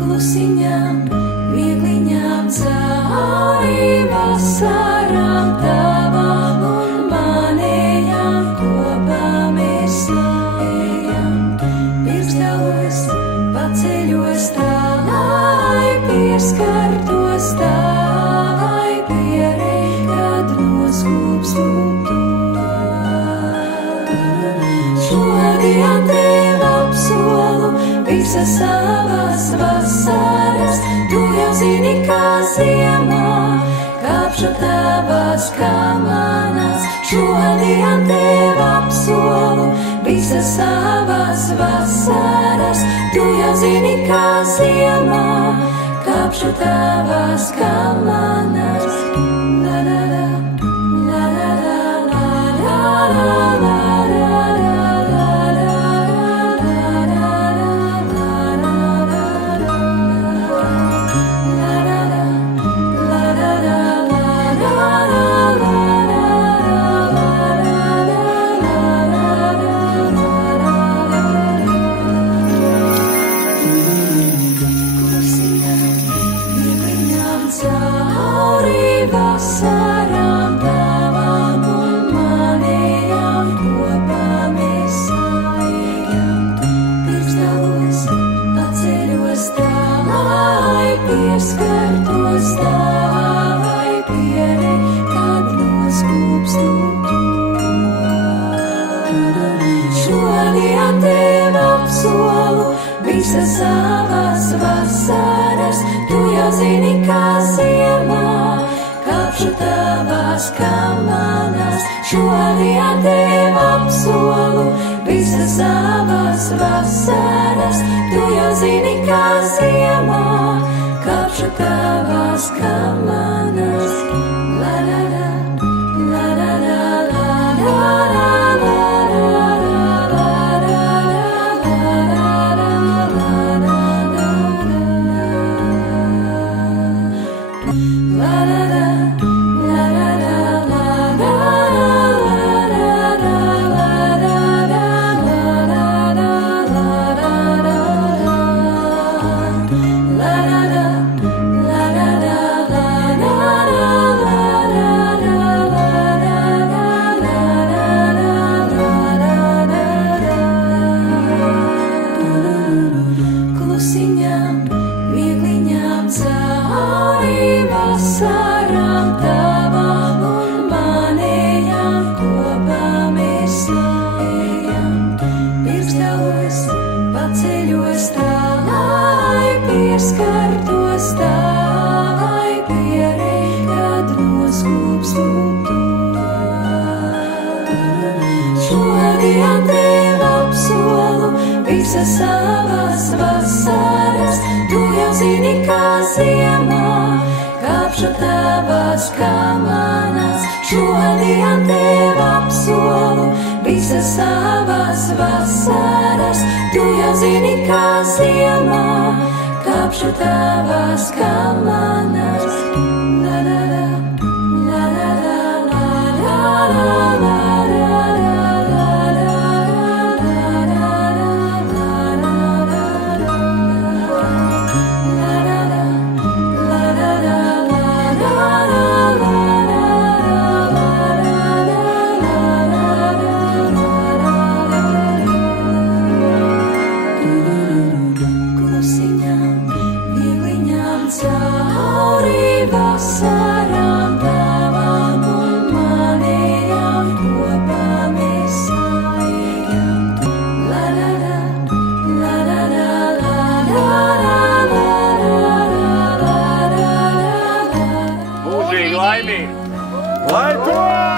Klusiņām, miegliņām cauri vasarām tavām un manējām kopā mēs ejam. Pirkstalos, paceļos tā, lai pieskartos tā, lai pierei, kad noskūpstu tu. Šodien tev apsolu visas savas vasaras, tu jau zini, kā ziemā kāpšu tavās kamanās. Šodien tev apsolu visas savas vasaras, tu jau zini, kā ziemā kāpšu tavās kamanās. La la la, la la la, la la la. Vasarām tavām un manējām kopā mēs ejam. Pirkstalos, paceļos tā, lai pieskartos tā, lai pierei, kad noskūpstu tu. Šodien tev apsolu visas savas vasaras, tu jau zini, kā ziemā kāpšu tavās kamanās. Šodien tev apsolu visas savas vasaras, tu jau zini, kā ziemā kāpšu tavās kamanās. La la la, la la la, la la la. Klusiņām, miegliņām cauri vasarām tavām un manējām kopā mēs ejam. Pirkstalos, paceļos tā, lai pieskartos tā, lai pierei, kad noskūpstu tu. Šodien tev apsolu visas savas vasaras, tu jau zini, kā ziemā kāpšu tavās kamanās. Šodien tev apsolu visas savas vasaras, tu jau zini, kā ziemā kāpšu tavās kamanās. La la la, la la la, la la la. Cauri vasarām tavām un manējām kopā mēs ejam. La la la, la la la, la la la, la la la. Mūžīgi laimīgi! Lai to!